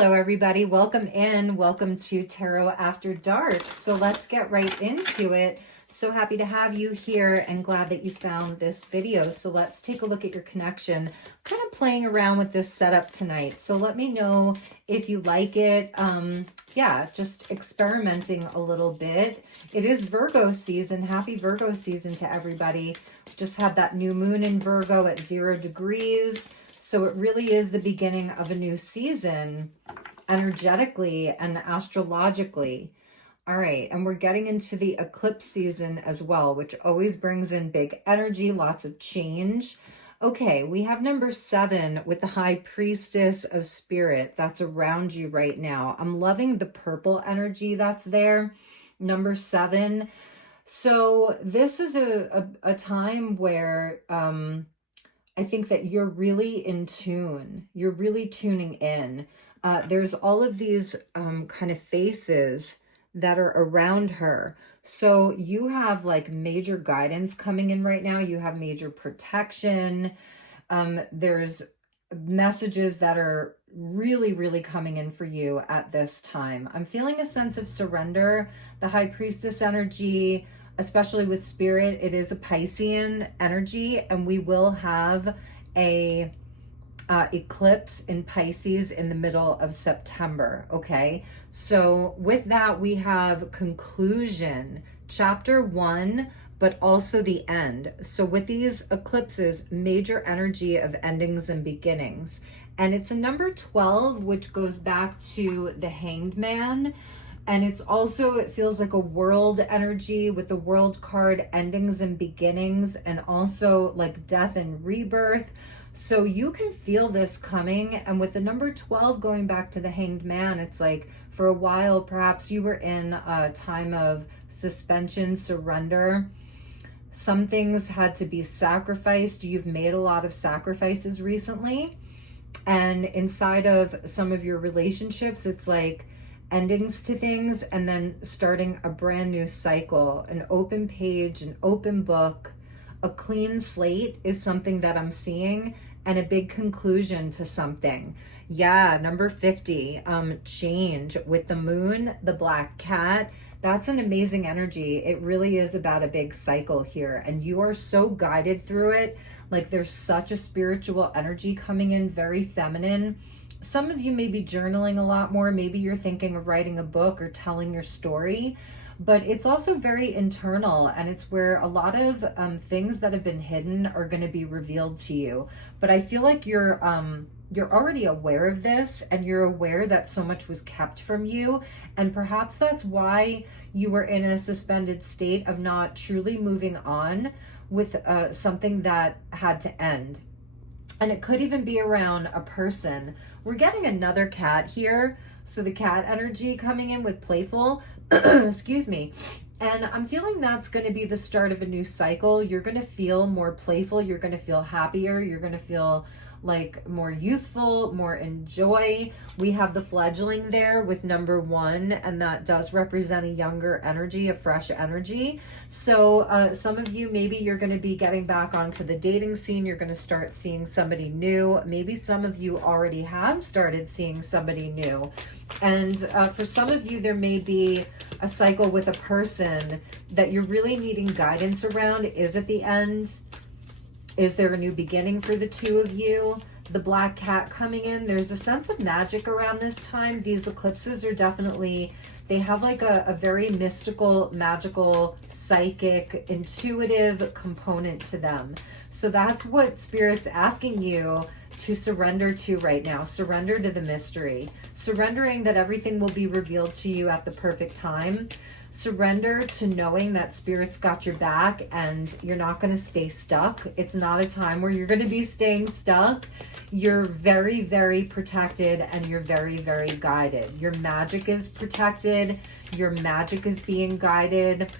Hello, everybody. Welcome in. Welcome to Tarot After Dark. So let's get right into it. So happy to have you here and glad that you found this video. So let's take a look at your connection. I'm kind of playing around with this setup tonight. So let me know if you like it. Yeah, just experimenting a little bit. It is Virgo season. Happy Virgo season to everybody. Just had that new moon in Virgo at 0 degrees. So it really is the beginning of a new season, energetically and astrologically. All right, and we're getting into the eclipse season as well, which always brings in big energy, lots of change. Okay, we have number 7 with the High Priestess of Spirit that's around you right now. I'm loving the purple energy that's there, number 7. So this is a time where I think that you're really in tune. You're really tuning in. There's all of these kind of faces that are around her. So you have like major guidance coming in right now. You have major protection. There's messages that are really, really coming in for you at this time. I'm feeling a sense of surrender, the High Priestess energy, especially with Spirit. It is a Piscean energy, and we will have a eclipse in Pisces in the middle of September. Okay, so with that we have conclusion, chapter 1, but also the end. So with these eclipses, major energy of endings and beginnings, and it's a number 12, which goes back to the Hanged Man. And it's also, it feels like a world energy with the world card, endings and beginnings, and also like death and rebirth. So you can feel this coming. And with the number 12 going back to the Hanged Man, it's like for a while, perhaps you were in a time of suspension, surrender. Some things had to be sacrificed. You've made a lot of sacrifices recently. And inside of some of your relationships, it's like endings to things and then starting a brand new cycle, an open page, an open book, a clean slate is something that I'm seeing, and a big conclusion to something. Yeah, number 50, change with the moon, the black cat. That's an amazing energy. It really is about a big cycle here, and you are so guided through it. Like there's such a spiritual energy coming in, very feminine. Some of you may be journaling a lot more. Maybe you're thinking of writing a book or telling your story, but it's also very internal, and it's where a lot of things that have been hidden are going to be revealed to you. But I feel like you're already aware of this, and you're aware that so much was kept from you, and perhaps that's why you were in a suspended state of not truly moving on with something that had to end. And it could even be around a person. We're getting another cat here. So the cat energy coming in with playful, excuse me. And I'm feeling that's going to be the start of a new cycle. You're going to feel more playful. You're going to feel happier. You're going to feel like more youthful, more in joy. We have the fledgling there with number 1, and that does represent a younger energy, a fresh energy. So some of you, maybe you're going to be getting back onto the dating scene. You're going to start seeing somebody new. Maybe some of you already have started seeing somebody new. And for some of you, there may be a cycle with a person that you're really needing guidance around. Is it the end? Is there a new beginning for the two of you? The black cat coming in. There's a sense of magic around this time. These eclipses are definitely, they have like a very mystical, magical, psychic, intuitive component to them. So that's what Spirit's asking you to surrender to right now. Surrender to the mystery. Surrendering that everything will be revealed to you at the perfect time. Surrender to knowing that Spirit's got your back and you're not going to stay stuck. It's not a time where you're going to be staying stuck. You're very, very protected, and you're very, very guided. Your magic is protected. Your magic is being guided.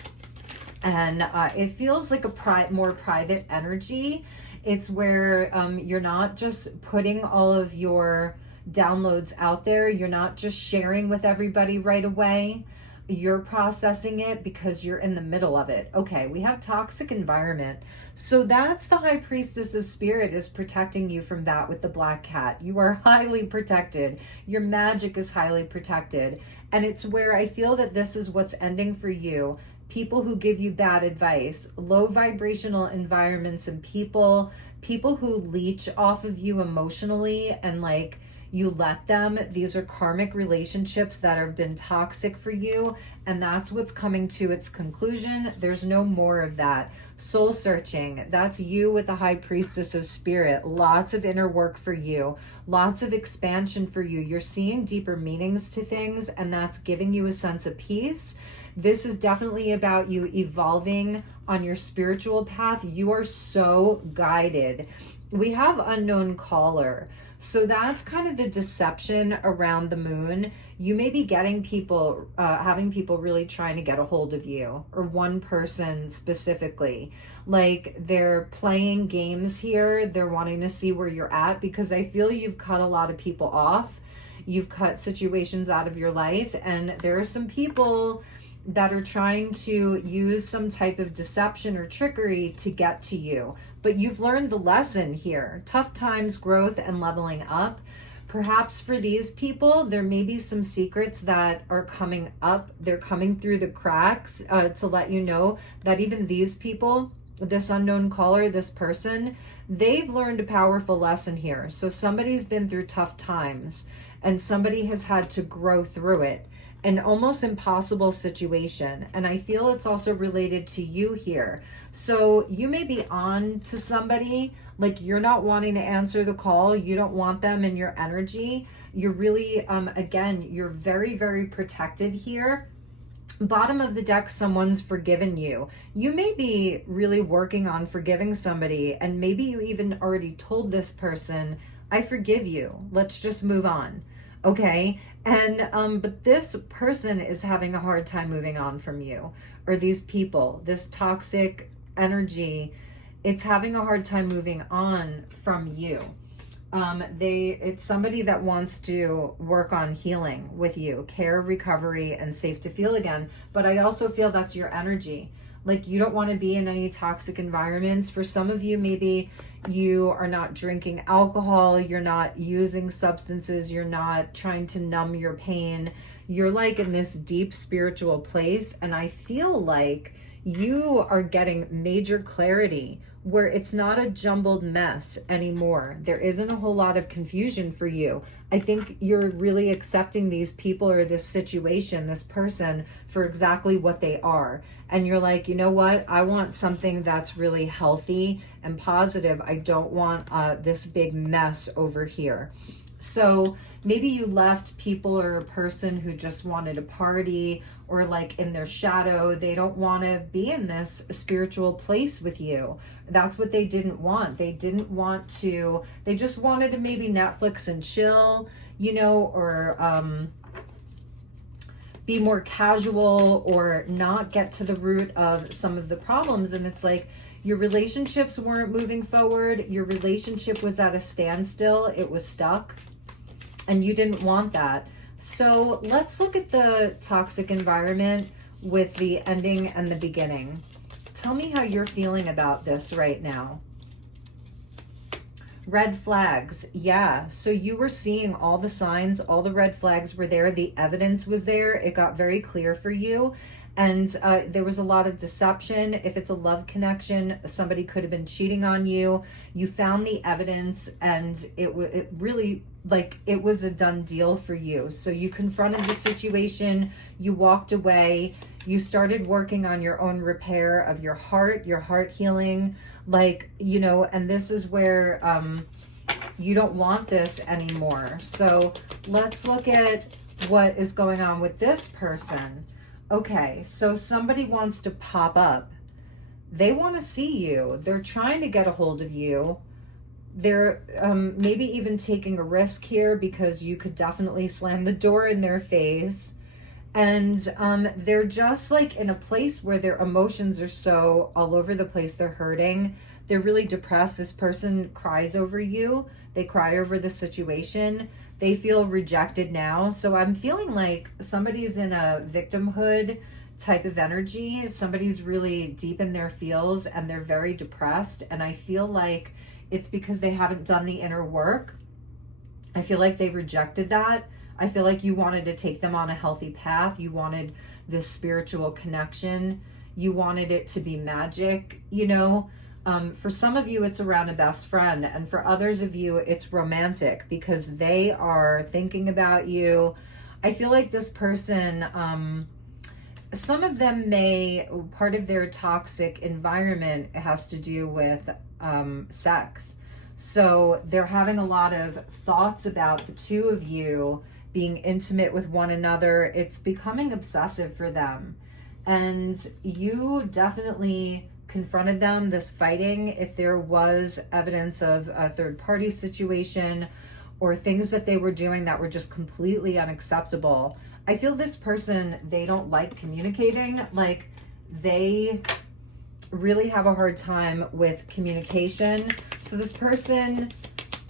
And it feels like a more private energy. It's where you're not just putting all of your downloads out there. You're not just sharing with everybody right away. you're processing it because you're in the middle of it. Okay, we have toxic environment. So that's the High Priestess of Spirit is protecting you from that with the black cat. You are highly protected. Your magic is highly protected. And it's where I feel that this is what's ending for you. People who give you bad advice, low vibrational environments and people who leech off of you emotionally and like you let them. These are karmic relationships that have been toxic for you, and that's what's coming to its conclusion. There's no more of that. Soul searching, that's you with the High Priestess of Spirit. Lots of inner work for you, lots of expansion for you. You're seeing deeper meanings to things, and that's giving you a sense of peace. This is definitely about you evolving on your spiritual path. You are so guided. We have unknown caller. So that's kind of the deception around the moon. You may be getting people, having people really trying to get a hold of you, or one person specifically. Like they're playing games here. They're wanting to see where you're at, because I feel you've cut a lot of people off. You've cut situations out of your life, and there are some people that are trying to use some type of deception or trickery to get to you. But you've learned the lesson here. Tough times, growth, and leveling up. Perhaps for these people, there may be some secrets that are coming up. They're coming through the cracks to let you know that even these people, this unknown caller, this person, they've learned a powerful lesson here. So somebody's been through tough times, and somebody has had to grow through it. An almost impossible situation. And I feel it's also related to you here. So you may be on to somebody, like you're not wanting to answer the call. You don't want them in your energy. You're really, again, you're very, very protected here. Bottom of the deck, someone's forgiven you. You may be really working on forgiving somebody, and maybe you even already told this person, I forgive you. Let's just move on. Okay. And, but this person is having a hard time moving on from you, or these people, this toxic energy, it's having a hard time moving on from you. It's somebody that wants to work on healing with you, care, recovery, and safe to feel again. But I also feel that's your energy. Like you don't want to be in any toxic environments. For some of you, maybe you are not drinking alcohol, you're not using substances, you're not trying to numb your pain. You're like in this deep spiritual place. And I feel like you are getting major clarity where it's not a jumbled mess anymore. There isn't a whole lot of confusion for you. I think you're really accepting these people or this situation, this person, for exactly what they are. And you're like, you know what? I want something that's really healthy and positive. I don't want this big mess over here. So maybe you left people or a person who just wanted to party, or like in their shadow. They don't want to be in this spiritual place with you. That's what they didn't want. They didn't want to, they just wanted to maybe Netflix and chill, you know, or be more casual, or not get to the root of some of the problems. And it's like your relationships weren't moving forward. Your relationship was at a standstill. It was stuck, and you didn't want that. So let's look at the toxic environment with the ending and the beginning. Tell me how you're feeling about this right now. Red flags. Yeah. So you were seeing all the signs, all the red flags were there. The evidence was there. It got very clear for you. And there was a lot of deception. If it's a love connection, somebody could have been cheating on you. You found the evidence, and it really, like, it was a done deal for you. So you confronted the situation, you walked away, you started working on your own repair of your heart healing, like, you know, and this is where you don't want this anymore. So let's look at what is going on with this person. Okay, so somebody wants to pop up. They want to see you. They're trying to get a hold of you. They're maybe even taking a risk here, because you could definitely slam the door in their face. And they're just like in a place where their emotions are so all over the place. They're hurting. They're really depressed. This person cries over you. They cry over the situation. They feel rejected now. So I'm feeling like somebody's in a victimhood type of energy. Somebody's really deep in their feels and they're very depressed. And I feel like it's because they haven't done the inner work. I feel like they rejected that. I feel like you wanted to take them on a healthy path. You wanted this spiritual connection. You wanted it to be magic, you know. For some of you, it's around a best friend. And for others of you, it's romantic because they are thinking about you. I feel like this person, some of them may, part of their toxic environment has to do with sex. So they're having a lot of thoughts about the two of you being intimate with one another. It's becoming obsessive for them. And you definitely confronted them, this fighting, if there was evidence of a third party situation or things that they were doing that were just completely unacceptable. I feel this person, they don't like communicating. Like they really have a hard time with communication. So this person,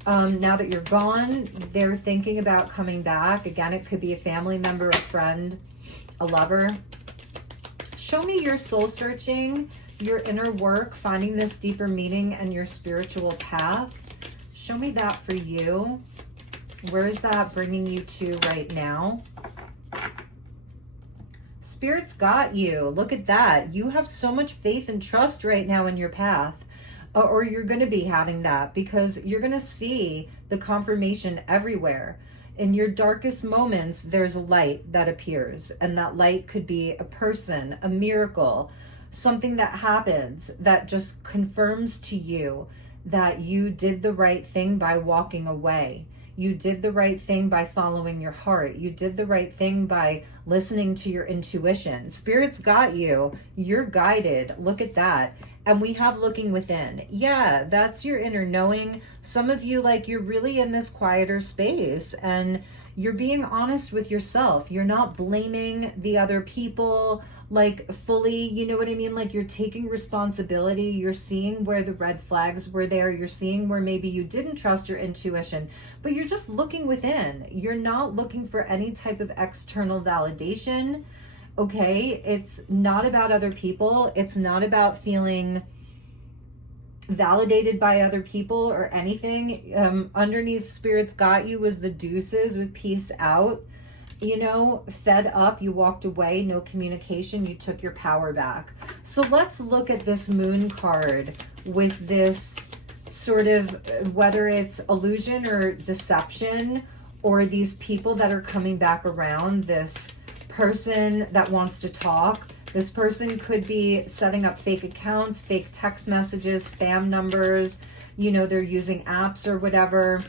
now that you're gone, they're thinking about coming back. Again, it could be a family member, a friend, a lover. Show me your soul searching, your inner work, finding this deeper meaning and your spiritual path. Show me that for you. Where is that bringing you to right now? Spirit's got you. Look at that. You have so much faith and trust right now in your path. Or you're going to be having that because you're going to see the confirmation everywhere. In your darkest moments, there's light that appears. And that light could be a person, a miracle, something that happens that just confirms to you that you did the right thing by walking away. You did the right thing by following your heart. You did the right thing by listening to your intuition. Spirit's got you. You're guided. Look at that. And we have looking within. Yeah, that's your inner knowing. Some of you, like, you're really in this quieter space and you're being honest with yourself. You're not blaming the other people, like, fully, you know what I mean? Like, you're taking responsibility. You're seeing where the red flags were there. You're seeing where maybe you didn't trust your intuition, but you're just looking within. You're not looking for any type of external validation. Okay, it's not about other people. It's not about feeling validated by other people or anything. Underneath Spirit's got you was the deuces with peace out. You know, fed up, you walked away, no communication, you took your power back. So let's look at this moon card with this sort of, whether it's illusion or deception, or these people that are coming back around, this person that wants to talk. This person could be setting up fake accounts, fake text messages, spam numbers, you know, they're using apps or whatever.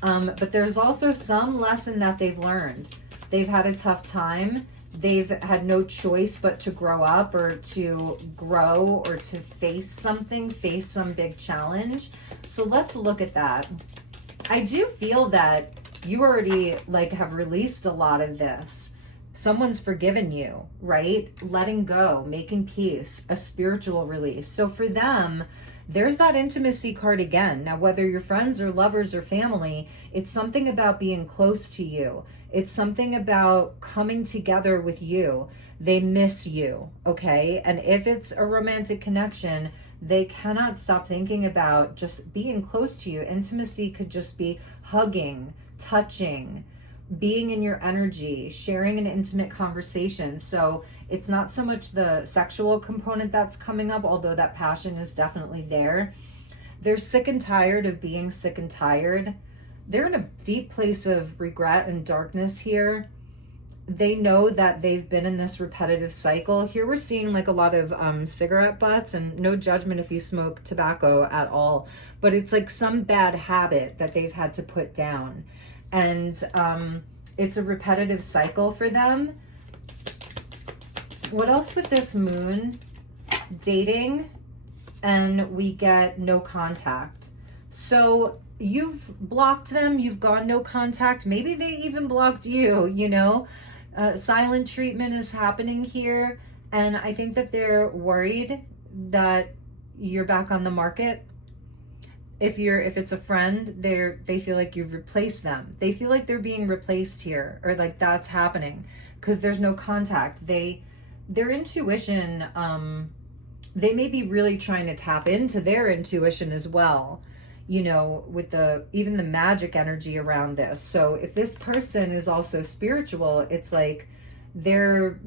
But there's also some lesson that they've learned. They've had a tough time. They've had no choice but to grow up or to grow or to face something, face some big challenge. So let's look at that. I do feel that you already like have released a lot of this. Someone's forgiven you, right? Letting go, making peace, a spiritual release. So for them, there's that intimacy card again. Now, whether you're friends or lovers or family, it's something about being close to you. It's something about coming together with you. They miss you, okay? And if it's a romantic connection, they cannot stop thinking about just being close to you. Intimacy could just be hugging, touching, being in your energy, sharing an intimate conversation. So it's not so much the sexual component that's coming up, although that passion is definitely there. They're sick and tired of being sick and tired. They're in a deep place of regret and darkness here. They know that they've been in this repetitive cycle. Here we're seeing like a lot of cigarette butts, and no judgment if you smoke tobacco at all, but it's like some bad habit that they've had to put down. And it's a repetitive cycle for them. What else with this moon? Dating, and we get no contact. So you've blocked them, you've gone no contact. Maybe they even blocked you, you know. Silent treatment is happening here. And I think that they're worried that you're back on the market. if it's a friend, they feel like you've replaced them. They feel like they're being replaced here, or like that's happening because there's no contact. Their intuition, they may be really trying to tap into their intuition as well, you know, with even the magic energy around this. So if this person is also spiritual, it's like they're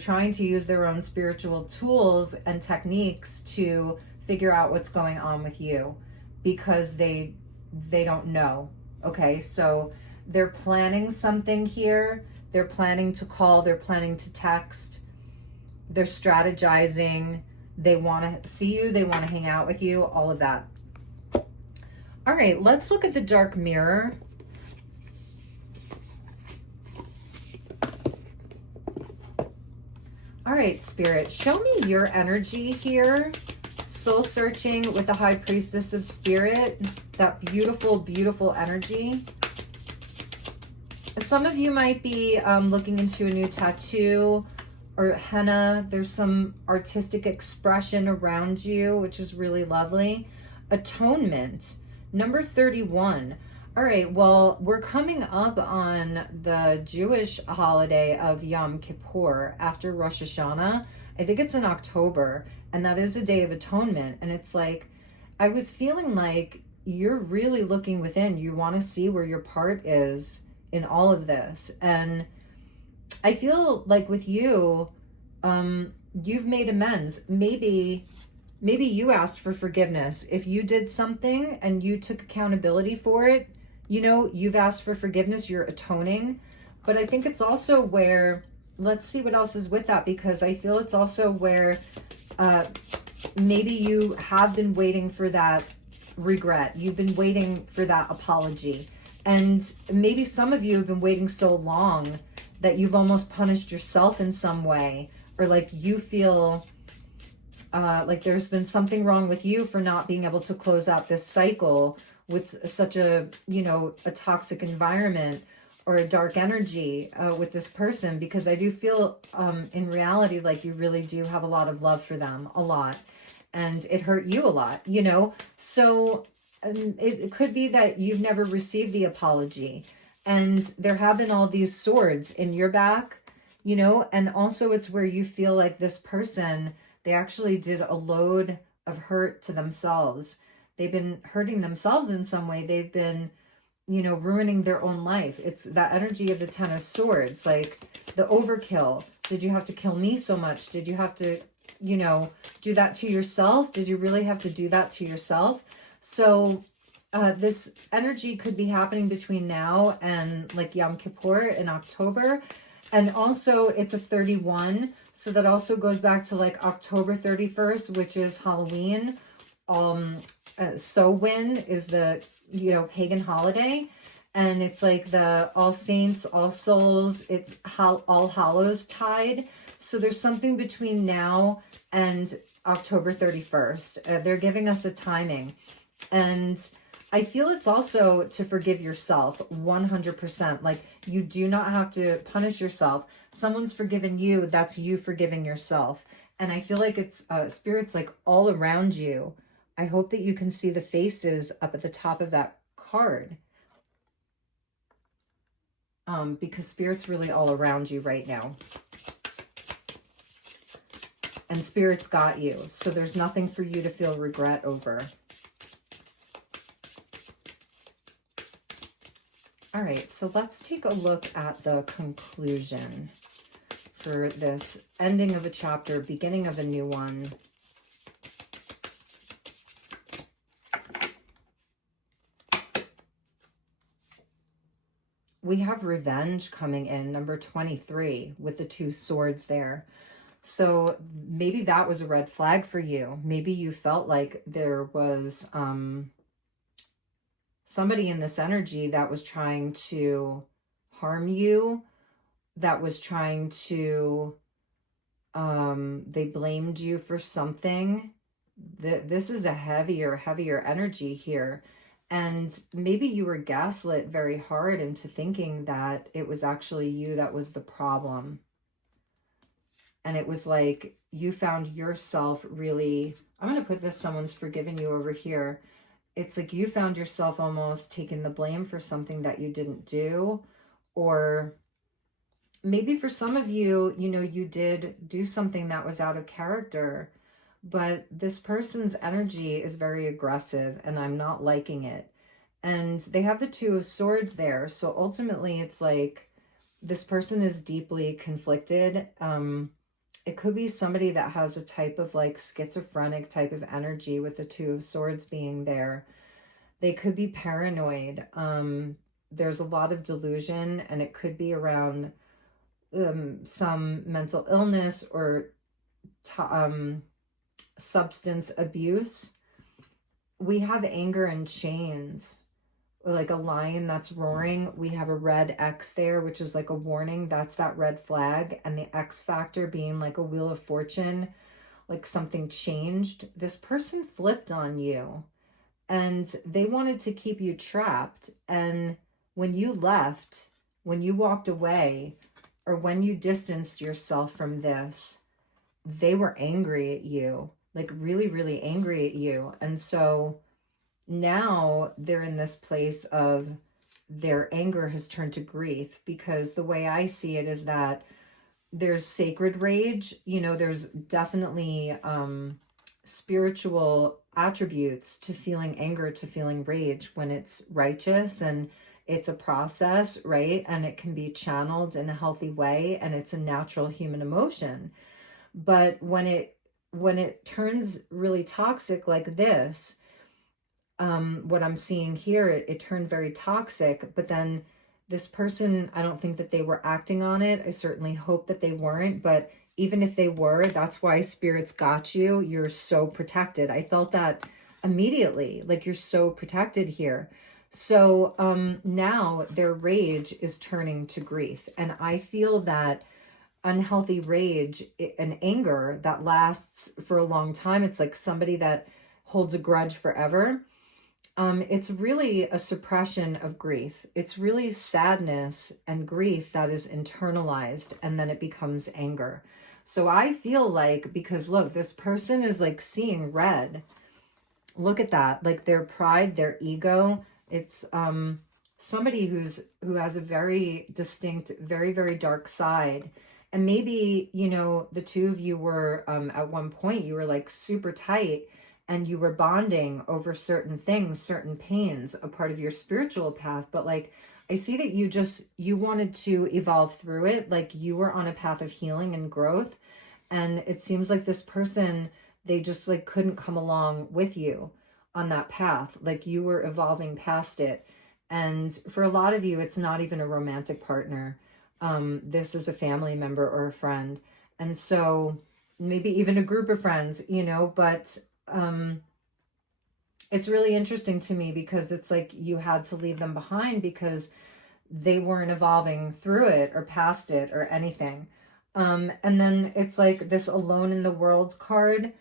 trying to use their own spiritual tools and techniques to figure out what's going on with you, because they don't know. Okay, so they're planning something here. They're planning to call, they're planning to text, they're strategizing, they want to see you, they want to hang out with you, all of that. All right, let's look at the dark mirror. All right, Spirit, show me your energy here. Soul searching with the High Priestess of Spirit, that beautiful, beautiful energy. Some of you might be looking into a new tattoo or henna. There's some artistic expression around you, which is really lovely. Atonement, number 31. All right, well, we're coming up on the Jewish holiday of Yom Kippur after Rosh Hashanah. I think it's in October, and that is a day of atonement. And it's like, I was feeling like you're really looking within. You want to see where your part is in all of this. And I feel like with you, you've made amends. Maybe you asked for forgiveness. If you did something and you took accountability for it, you know, you've asked for forgiveness, you're atoning. But I think it's also where, let's see what else is with that, because I feel it's also where maybe you have been waiting for that regret. You've been waiting for that apology. And maybe some of you have been waiting so long that you've almost punished yourself in some way, or like you feel like there's been something wrong with you for not being able to close out this cycle with such a, you know, a toxic environment or a dark energy with this person, because I do feel in reality like you really do have a lot of love for them, a lot, and it hurt you a lot, you know. So it could be that you've never received the apology, and there have been all these swords in your back, you know. And also it's where you feel like this person, they actually did a load of hurt to themselves. They've been hurting themselves in some way. They've been, you know, ruining their own life. It's that energy of the Ten of Swords, like the overkill. Did you have to kill me so much? Did you have to, you know, do that to yourself? Did you really have to do that to yourself? So this energy could be happening between now and like Yom Kippur in October. And also it's a 31. So that also goes back to like October 31st, which is Halloween. Samhain is the, you know, pagan holiday. And it's like the All Saints, All Souls, it's All Hallows Tide. So there's something between now and October 31st. They're giving us a timing. And I feel it's also to forgive yourself 100%. Like you do not have to punish yourself. Someone's forgiven you. That's you forgiving yourself. And I feel like it's spirits like all around you. I hope that you can see the faces up at the top of that card. Because spirit's really all around you right now. And spirit's got you. So there's nothing for you to feel regret over. All right, so let's take a look at the conclusion for this ending of a chapter, beginning of a new one. We have revenge coming in, number 23, with the two swords there. So maybe that was a red flag for you. Maybe you felt like there was somebody in this energy that was trying to harm you, that was trying to, they blamed you for something. This is a heavier energy here. And maybe you were gaslit very hard into thinking that it was actually you that was the problem. And it was like you found yourself really, I'm going to put this, someone's forgiven you over here. It's like you found yourself almost taking the blame for something that you didn't do, or maybe for some of you, you know, you did do something that was out of character, but this person's energy is very aggressive and I'm not liking it. And they have the Two of Swords there. So ultimately it's like this person is deeply conflicted. It could be somebody that has a type of like schizophrenic type of energy with the Two of Swords being there. They could be paranoid. There's a lot of delusion, and it could be around some mental illness or substance abuse. We have anger and chains, like a lion that's roaring. We have a red X there, which is like a warning. That's that red flag. And the X factor being like a wheel of fortune, like something changed. This person flipped on you and they wanted to keep you trapped. And when you left, when you walked away, or when you distanced yourself from this, they were angry at you, like really, really angry at you. And so now they're in this place of their anger has turned to grief, because the way I see it is that there's sacred rage. You know, there's definitely spiritual attributes to feeling anger, to feeling rage when it's righteous, and it's a process, right? And it can be channeled in a healthy way, and it's a natural human emotion. But when it turns really toxic like this, what I'm seeing here, it turned very toxic. But then this person, I don't think that they were acting on it. I certainly hope that they weren't. But even if they were, that's why spirits got you. You're so protected. I felt that immediately, like you're so protected here. So now their rage is turning to grief. And I feel that unhealthy rage and anger that lasts for a long time, it's like somebody that holds a grudge forever. It's really a suppression of grief. It's really sadness and grief that is internalized, and then it becomes anger. So I feel like, because look, this person is like seeing red. Look at that, like their pride, their ego. It's somebody who has a very distinct, very, very dark side. And maybe, you know, the two of you were at one point, you were like super tight and you were bonding over certain things, certain pains, a part of your spiritual path. But like, I see that you wanted to evolve through it. Like you were on a path of healing and growth. And it seems like this person, they just like couldn't come along with you on that path. Like you were evolving past it. And for a lot of you, it's not even a romantic partner. This is a family member or a friend. And so maybe even a group of friends, you know, but it's really interesting to me because it's like you had to leave them behind because they weren't evolving through it or past it or anything. And then it's like this alone in the world card.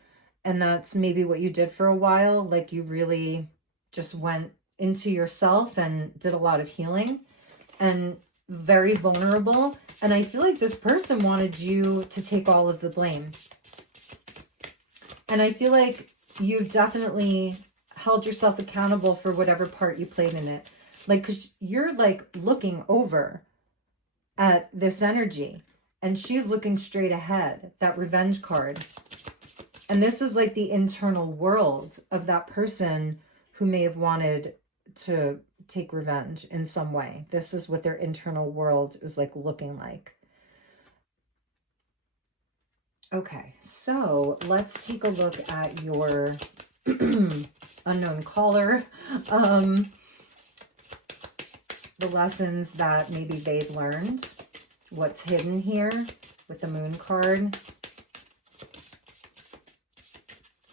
And that's maybe what you did for a while. Like you really just went into yourself and did a lot of healing and very vulnerable. And I feel like this person wanted you to take all of the blame. And I feel like you definitely held yourself accountable for whatever part you played in it. Like, 'cause you're like looking over at this energy and she's looking straight ahead, that revenge card. And this is like the internal world of that person who may have wanted to take revenge in some way. This is what their internal world is like looking like. Okay, so let's take a look at your unknown caller. The lessons that maybe they've learned. What's hidden here with the Moon card.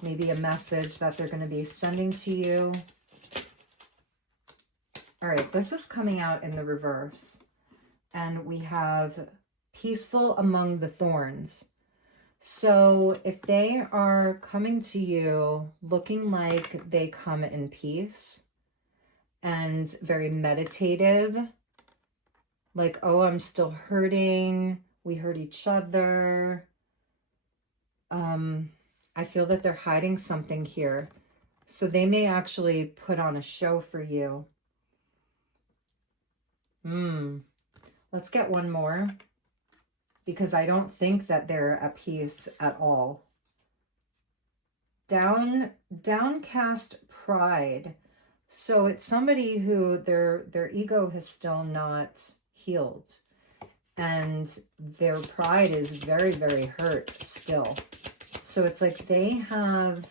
Maybe a message that they're going to be sending to you. All right, this is coming out in the reverse. And we have peaceful among the thorns. So if they are coming to you looking like they come in peace and very meditative, like, oh, I'm still hurting, we hurt each other, I feel that they're hiding something here. So they may actually put on a show for you. Let's get one more, because I don't think that they're at peace at all. Downcast pride. So it's somebody who their ego has still not healed, and their pride is very, very hurt still. So it's like they have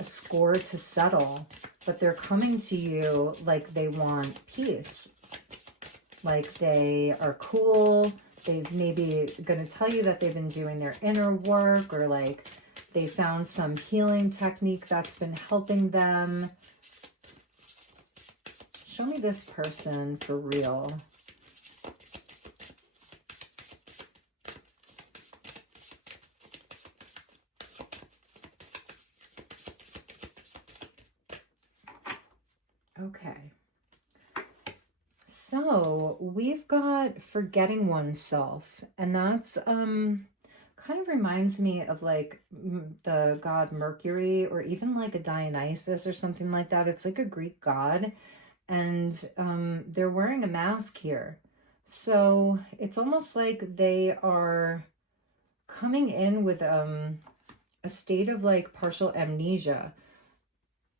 a score to settle, but they're coming to you like they want peace. Like they are cool. They've maybe going to tell you that they've been doing their inner work, or like they found some healing technique that's been helping them. Show me this person for real. Okay. So we've got forgetting oneself, and that's kind of reminds me of like the god Mercury, or even like a Dionysus or something like that. It's like a Greek god, and they're wearing a mask here. So it's almost like they are coming in with a state of like partial amnesia.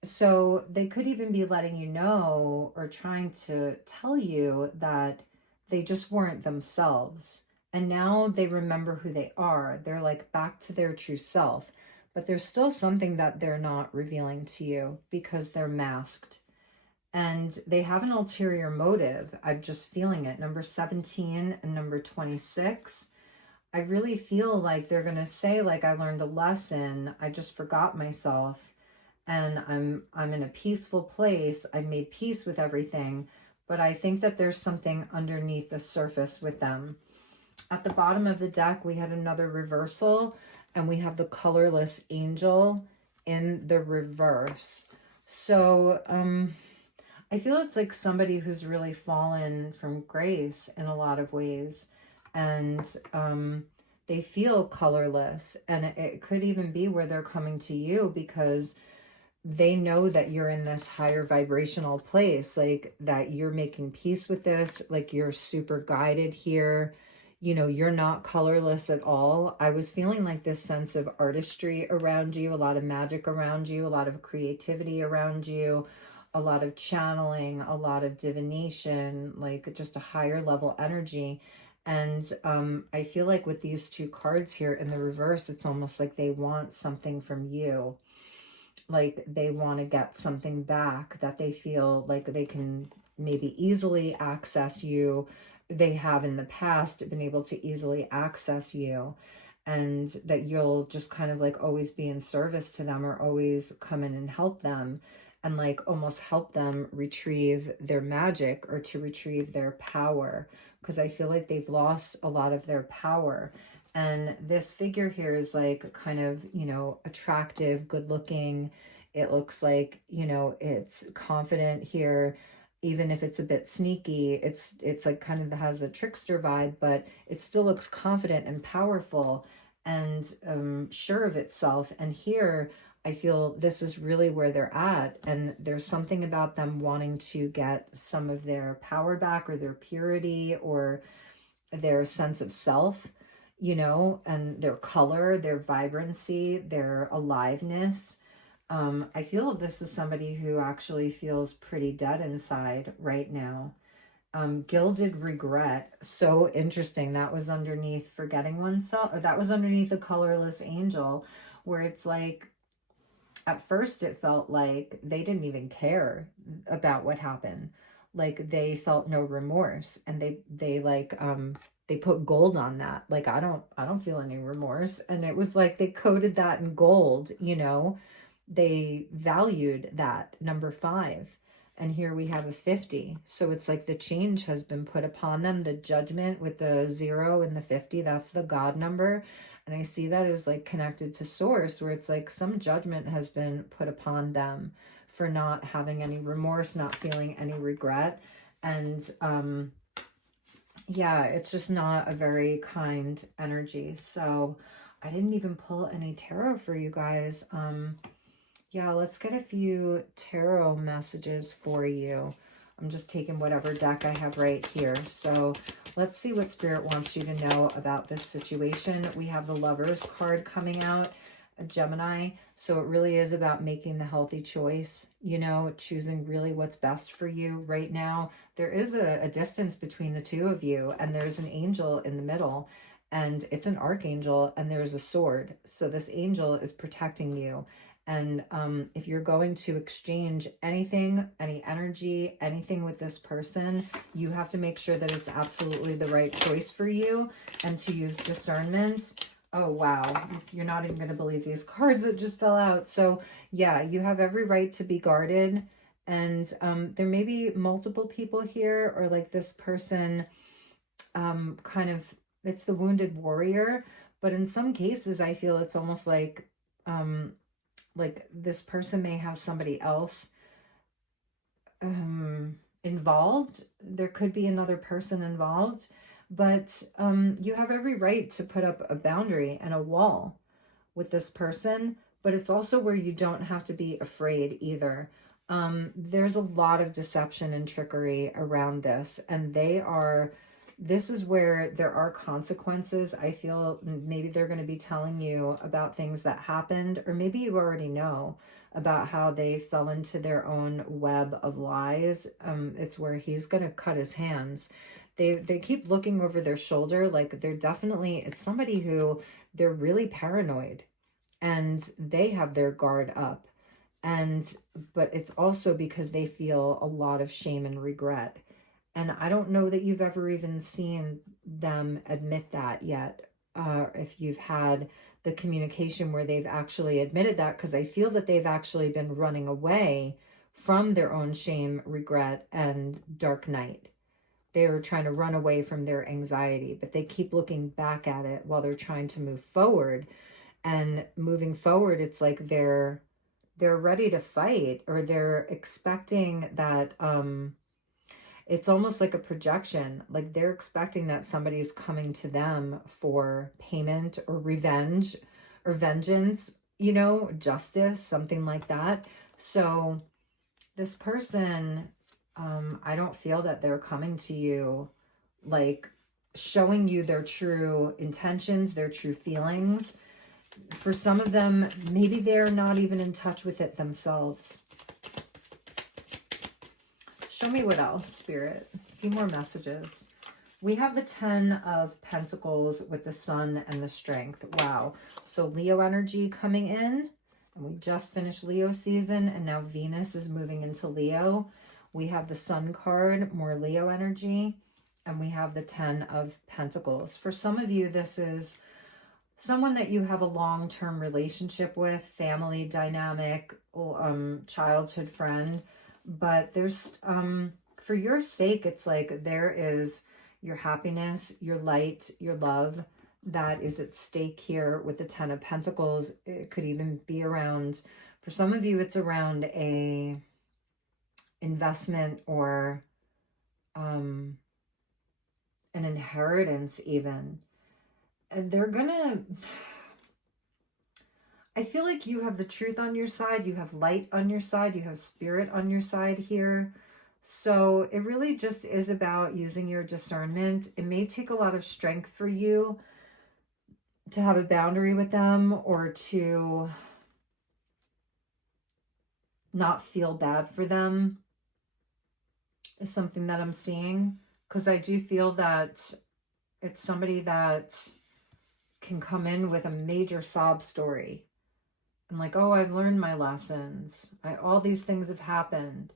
So they could even be letting you know, or trying to tell you, that they just weren't themselves. And now they remember who they are. They're like back to their true self. But there's still something that they're not revealing to you because they're masked. And they have an ulterior motive. I'm just feeling it. Number 17 and number 26. I really feel like they're going to say, like, I learned a lesson. I just forgot myself. And I'm in a peaceful place. I've made peace with everything, but I think that there's something underneath the surface with them. At the bottom of the deck, we had another reversal, and we have the colorless angel in the reverse. So I feel it's like somebody who's really fallen from grace in a lot of ways, and they feel colorless, and it could even be where they're coming to you because they know that you're in this higher vibrational place, like that you're making peace with this, like you're super guided here. You know, you're not colorless at all. I was feeling like this sense of artistry around you, a lot of magic around you, a lot of creativity around you, a lot of channeling, a lot of divination, like just a higher level energy. And I feel like with these two cards here in the reverse, it's almost like they want something from you. Like they want to get something back, that they feel like they can maybe easily access you. They have in the past been able to easily access you, and that you'll just kind of like always be in service to them, or always come in and help them, and like almost help them retrieve their magic, or to retrieve their power, because I feel like they've lost a lot of their power. And this figure here is like kind of, you know, attractive, good looking. It looks like, you know, it's confident here, even if it's a bit sneaky. It's like kind of has a trickster vibe, but it still looks confident and powerful and sure of itself. And here I feel this is really where they're at. And there's something about them wanting to get some of their power back, or their purity, or their sense of self, you know, and their color, their vibrancy, their aliveness. I feel this is somebody who actually feels pretty dead inside right now. Gilded regret. So interesting. That was underneath forgetting oneself, or that was underneath the colorless angel, where it's like, at first it felt like they didn't even care about what happened. Like they felt no remorse, and they like, they put gold on that. Like, I don't feel any remorse. And it was like they coded that in gold, you know, they valued that, number 5. And here we have a 50. So it's like the change has been put upon them. The judgment with the 0 and the 50, that's the God number. And I see that as like connected to source, where it's like some judgment has been put upon them for not having any remorse, not feeling any regret. And yeah, it's just not a very kind energy. So I didn't even pull any tarot for you guys. Yeah, let's get a few tarot messages for you. I'm just taking whatever deck I have right here. So let's see what Spirit wants you to know about this situation. We have the Lovers card coming out, a Gemini. So it really is about making the healthy choice, you know, choosing really what's best for you right now. There is a distance between the two of you, and there's an angel in the middle, and it's an archangel, and there's a sword. So this angel is protecting you. And if you're going to exchange anything, any energy, anything with this person, you have to make sure that it's absolutely the right choice for you, and to use discernment. Oh, wow. You're not even going to believe these cards that just fell out. So yeah, you have every right to be guarded. And there may be multiple people here, or like this person kind of, it's the wounded warrior. But in some cases, I feel it's almost like this person may have somebody else involved. There could be another person involved, but you have every right to put up a boundary and a wall with this person, but it's also where you don't have to be afraid either. There's a lot of deception and trickery around this, and this is where there are consequences. I feel maybe they're going to be telling you about things that happened, or maybe you already know about how they fell into their own web of lies. It's where he's going to cut his hands. They keep looking over their shoulder, like it's somebody who they're really paranoid, and they have their guard up. But it's also because they feel a lot of shame and regret. And I don't know that you've ever even seen them admit that yet. If you've had the communication where they've actually admitted that, because I feel that they've actually been running away from their own shame, regret, and dark night. They were trying to run away from their anxiety, but they keep looking back at it while they're trying to move forward. And moving forward, it's like they're ready to fight, or they're expecting that it's almost like a projection. Like they're expecting that somebody's coming to them for payment or revenge or vengeance, you know, justice, something like that. So this person, I don't feel that they're coming to you like showing you their true intentions, their true feelings. For some of them, maybe they're not even in touch with it themselves. Show me what else, Spirit. A few more messages. We have the 10 of Pentacles with the Sun and the Strength. Wow. So Leo energy coming in. And we just finished Leo season, and now Venus is moving into Leo. We have the Sun card, more Leo energy. And we have the 10 of Pentacles. For some of you, this is someone that you have a long-term relationship with, family dynamic, childhood friend. But there's, for your sake, it's like there is your happiness, your light, your love that is at stake here with the 10 of Pentacles. It could even be around, for some of you, it's around a investment or an inheritance even. And they're gonna, I feel like you have the truth on your side, you have light on your side, you have spirit on your side here. So it really just is about using your discernment. It may take a lot of strength for you to have a boundary with them, or to not feel bad for them, is something that I'm seeing. Because I do feel that it's somebody that can come in with a major sob story. And like, oh, I've learned my lessons. All these things have happened.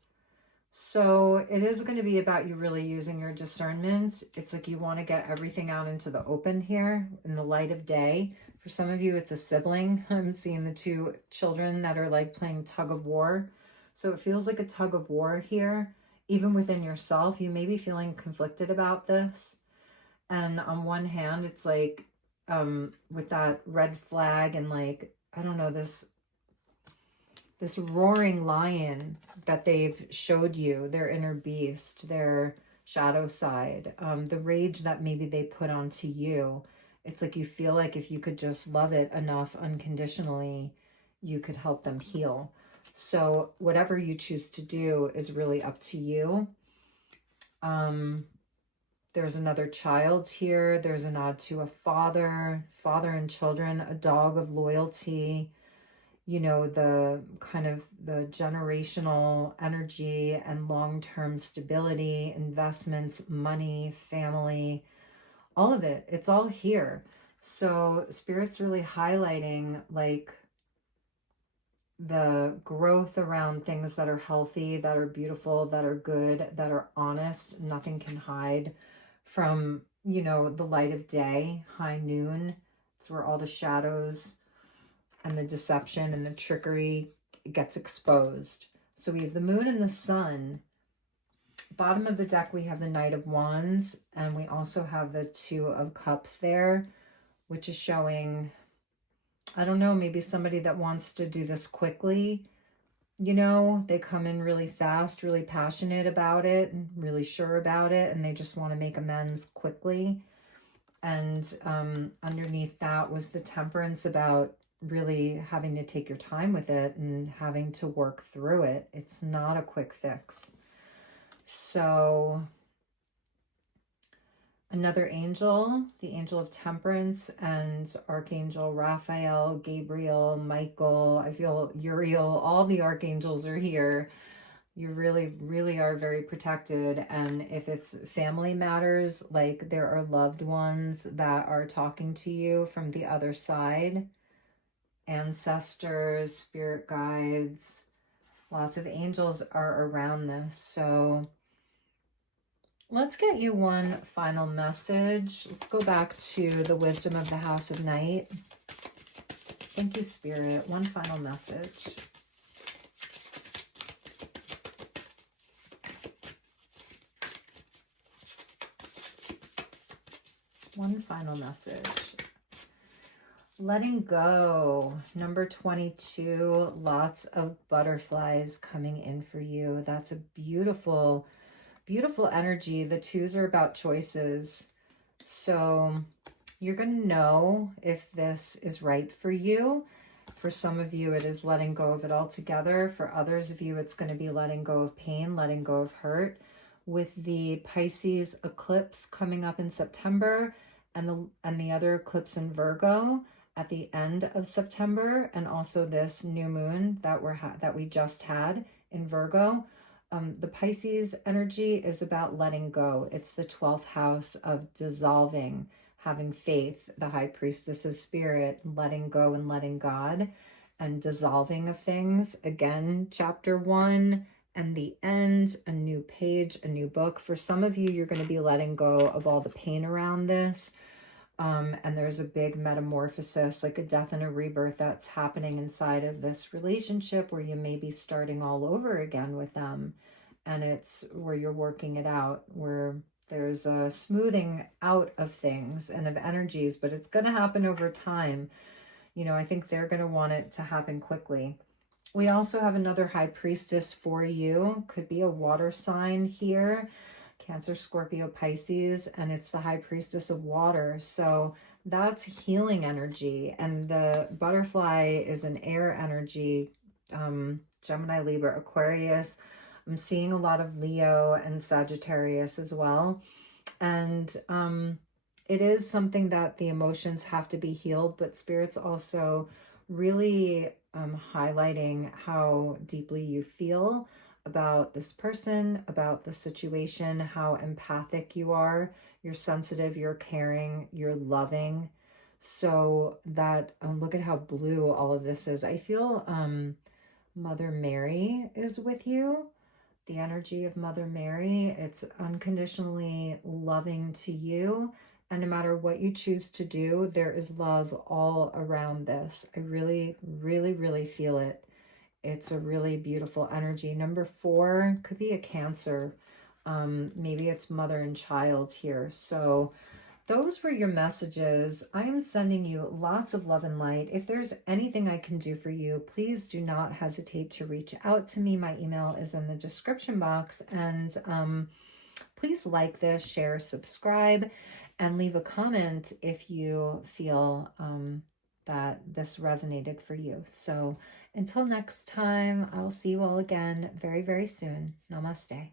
So it is going to be about you really using your discernment. It's like you want to get everything out into the open here in the light of day. For some of you, it's a sibling. I'm seeing the two children that are like playing tug of war. So it feels like a tug of war here. Even within yourself, you may be feeling conflicted about this. And on one hand, it's like with that red flag and like, I don't know, this roaring lion that they've showed you, their inner beast, their shadow side, the rage that maybe they put onto you. It's like you feel like if you could just love it enough unconditionally, you could help them heal. So whatever you choose to do is really up to you. There's another child here. There's a nod to a father and children, a dog of loyalty, you know, the kind of the generational energy and long-term stability, investments, money, family, all of it. It's all here. So Spirit's really highlighting like the growth around things that are healthy, that are beautiful, that are good, that are honest. Nothing can hide from, you know, the light of day, high noon. It's where all the shadows and the deception and the trickery gets exposed. So we have the moon and the sun. Bottom of the deck, we have the Knight of Wands, and we also have the Two of Cups there, which is showing, I don't know, maybe somebody that wants to do this quickly. You know, they come in really fast, really passionate about it, and really sure about it, and they just want to make amends quickly. And underneath that was the Temperance, about really having to take your time with it and having to work through it. It's not a quick fix. So another angel, the angel of Temperance, and Archangel Raphael, Gabriel, Michael, I feel Uriel, all the archangels are here. You really, really are very protected. And if it's family matters, like there are loved ones that are talking to you from the other side, ancestors, spirit guides, lots of angels are around this. So let's get you one final message. Let's go back to the wisdom of the House of Night. Thank you, Spirit. One final message. One final message. Letting go. Number 22. Lots of butterflies coming in for you. That's a beautiful, beautiful energy. The twos are about choices. So you're going to know if this is right for you. For some of you, it is letting go of it altogether. For others of you, it's going to be letting go of pain, letting go of hurt. With the Pisces eclipse coming up in September, and the other eclipse in Virgo at the end of September, and also this new moon that we just had in Virgo. The Pisces energy is about letting go. It's the 12th house of dissolving, having faith, the high priestess of spirit, letting go and letting God, and dissolving of things. Again, chapter 1 and the end, a new page, a new book. For some of you, you're going to be letting go of all the pain around this. And there's a big metamorphosis, like a death and a rebirth that's happening inside of this relationship, where you may be starting all over again with them. And it's where you're working it out, where there's a smoothing out of things and of energies, but it's going to happen over time. You know, I think they're going to want it to happen quickly. We also have another high priestess for you. Could be a water sign here. Cancer, Scorpio, Pisces, and it's the high priestess of water. So that's healing energy. And the butterfly is an air energy, Gemini, Libra, Aquarius. I'm seeing a lot of Leo and Sagittarius as well. And it is something that the emotions have to be healed, but Spirit's also really highlighting how deeply you feel about this person, about the situation, how empathic you are. You're sensitive, you're caring, you're loving. So that, look at how blue all of this is. I feel Mother Mary is with you. The energy of Mother Mary, it's unconditionally loving to you. And no matter what you choose to do, there is love all around this. I really, really, really feel it. It's a really beautiful energy. Number 4 could be a Cancer. Maybe it's mother and child here. So those were your messages. I am sending you lots of love and light. If there's anything I can do for you, please do not hesitate to reach out to me. My email is in the description box. And please like this, share, subscribe. and leave a comment if you feel that this resonated for you. So until next time, I'll see you all again very, very soon. Namaste.